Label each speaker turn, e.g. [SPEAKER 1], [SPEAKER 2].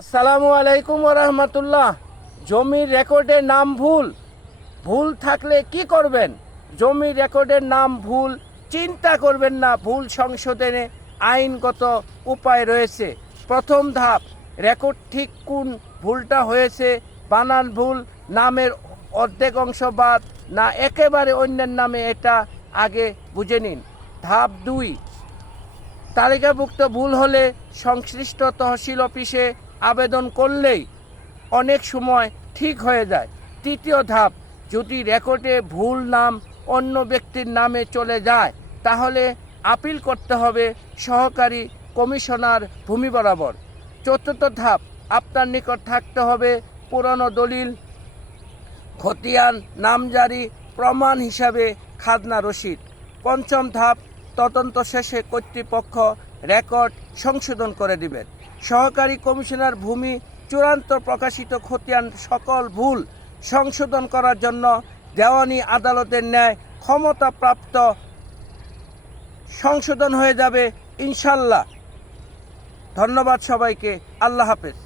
[SPEAKER 1] আসসালামু আলাইকুম রহমতুল্লাহ। জমির রেকর্ডের নাম ভুল। ভুল থাকলে কি করবেন? জমির রেকর্ডের নাম ভুল, চিন্তা করবেন না, ভুল সংশোধনে আইনগত উপায় রয়েছে। প্রথম ধাপ, রেকর্ড ঠিক কোন ভুলটা হয়েছে, বানান ভুল, নামের অর্ধেক অংশ বাদ, না একেবারে অন্যের নামে এটা আগে বুঝে নিন। ধাপ দুই, তালিকাভুক্ত ভুল হলে সংশ্লিষ্ট তহসিল অফিসে আবেদন করলেই অনেক সময় ঠিক হয়ে যায়। তৃতীয় ধাপ, যদি রেকর্ডে ভুল নাম অন্য ব্যক্তির নামে চলে যায়, তাহলে আপিল করতে হবে সহকারী কমিশনার ভূমি বরাবর। চতুর্থ ধাপ, আপনার নিকট থাকতে হবে পুরনো দলিল, খতিয়ান, নামজারি, প্রমাণ হিসাবে খাজনা রসিদ। পঞ্চম ধাপ, তদন্ত শেষে কর্তৃপক্ষ রেকর্ড সংশোধন করে দিবেন। সহকারী কমিশনার ভূমি চূড়ান্ত প্রকাশিত খতিয়ান সকল ভুল সংশোধন করার জন্য দেওয়ানি আদালতের ন্যায় ক্ষমতাপ্রাপ্ত সংশোধন হয়ে যাবে ইনশাল্লাহ। ধন্যবাদ সবাইকে। আল্লাহ হাফেজ।